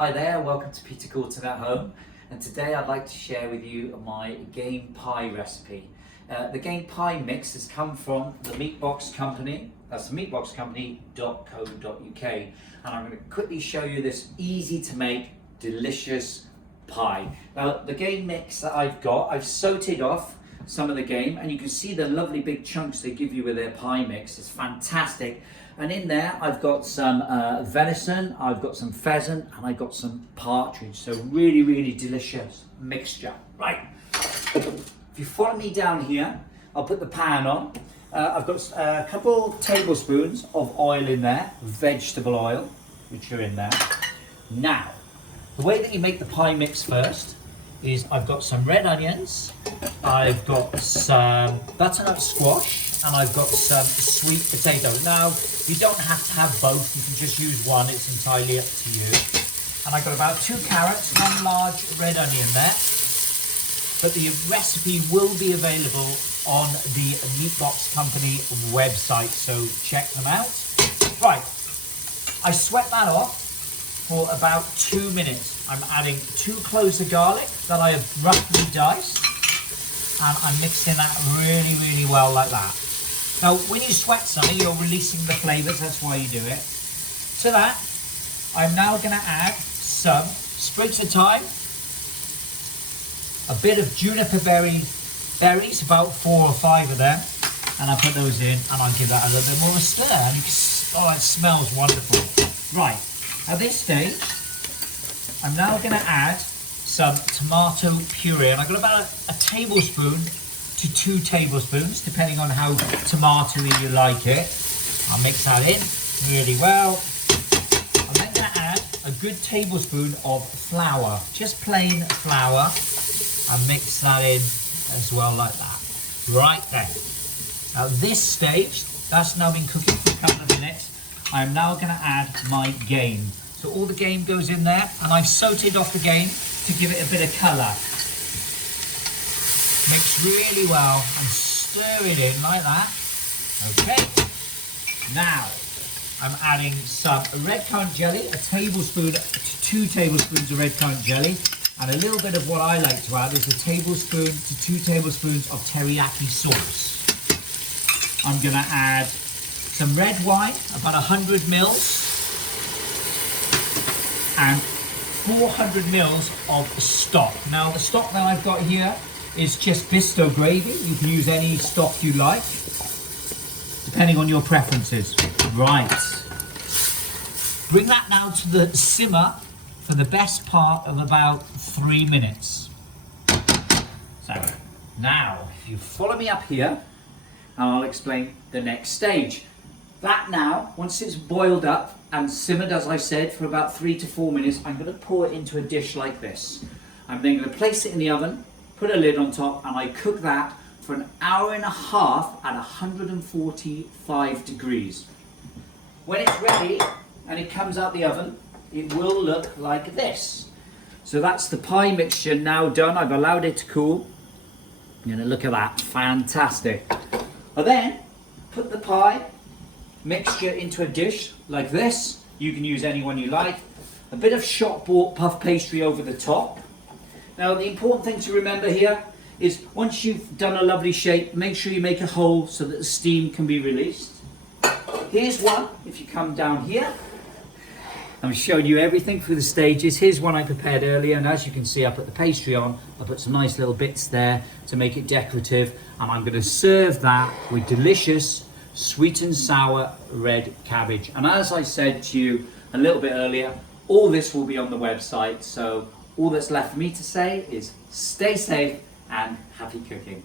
Hi there, welcome to Peter Coulton at Home, and today I'd like to share with you my game pie recipe. The game pie mix has come from the Meatbox Company, that's meatboxcompany.co.uk, and I'm going to quickly show you this easy to make, delicious pie. Now the game mix that I've got, I've sauteed off some of the game, and you can see the lovely big chunks they give you with their pie mix. It's fantastic. And in there I've got some venison, I've got some pheasant, and I've got some partridge. So really delicious mixture. Right, if you follow me down here, I'll put the pan on. I've got a couple tablespoons of oil in there, vegetable oil, which are in there. Now, the way that you make the pie mix first is I've got some red onions, I've got some butternut squash, and I've got some sweet potatoes. Now, you don't have to have both, you can just use one, it's entirely up to you. And I've got about 2 carrots, 1 large red onion there. But the recipe will be available on the Meatbox Company website, so check them out. Right, I sweat that off for about 2 minutes. I'm adding 2 cloves of garlic that I have roughly diced, and I'm mixing that really well like that. Now, when you sweat something, you're releasing the flavours, that's why you do it. To that, I'm now going to add some sprigs of thyme, a bit of juniper berries, about 4 or 5 of them, and I put those in, and I'll give that a little bit more of a stir. And you can, oh, it smells wonderful. Right, at this stage, I'm now going to add some tomato puree, and I've got about a tablespoon to 2 tablespoons, depending on how tomatoey you like it. I'll mix that in really well. I'm then going to add a good tablespoon of flour, just plain flour, and mix that in as well like that. Right then. Now this stage, that's now been cooking for a couple of minutes. I'm now going to add my game. So all the game goes in there, and I've sauteed off the game to give it a bit of colour. Mix really well and stir it in like that. Okay. Now I'm adding some red currant jelly, a tablespoon to 2 tablespoons of red currant jelly, and a little bit of what I like to add is a tablespoon to 2 tablespoons of teriyaki sauce. I'm going to add some red wine, about 100 mils, and 400 mils of stock. Now the stock that I've got here is just Bisto gravy. You can use any stock you like, depending on your preferences. Right. Bring that now to the simmer for the best part of about 3 minutes. So, now, if you follow me up here, I'll explain the next stage. That now, once it's boiled up and simmered, as I said, for about 3 to 4 minutes, I'm going to pour it into a dish like this. I'm then going to place it in the oven, put a lid on top, and I cook that for an hour and a half at 145 degrees. When it's ready and it comes out the oven, it will look like this. So that's the pie mixture now done. I've allowed it to cool. And look at that, fantastic. I then put the pie mixture into a dish like this. You can use any one you like. A bit of shop bought puff pastry over the top. Now the important thing to remember here is once you've done a lovely shape, make sure you make a hole so that the steam can be released. Here's one, if you come down here. I'm showing you everything through the stages. Here's one I prepared earlier, and as you can see I put the pastry on. I put some nice little bits there to make it decorative, and I'm going to serve that with delicious sweet and sour red cabbage. And as I said to you a little bit earlier, all this will be on the website, so all that's left for me to say is stay safe and happy cooking.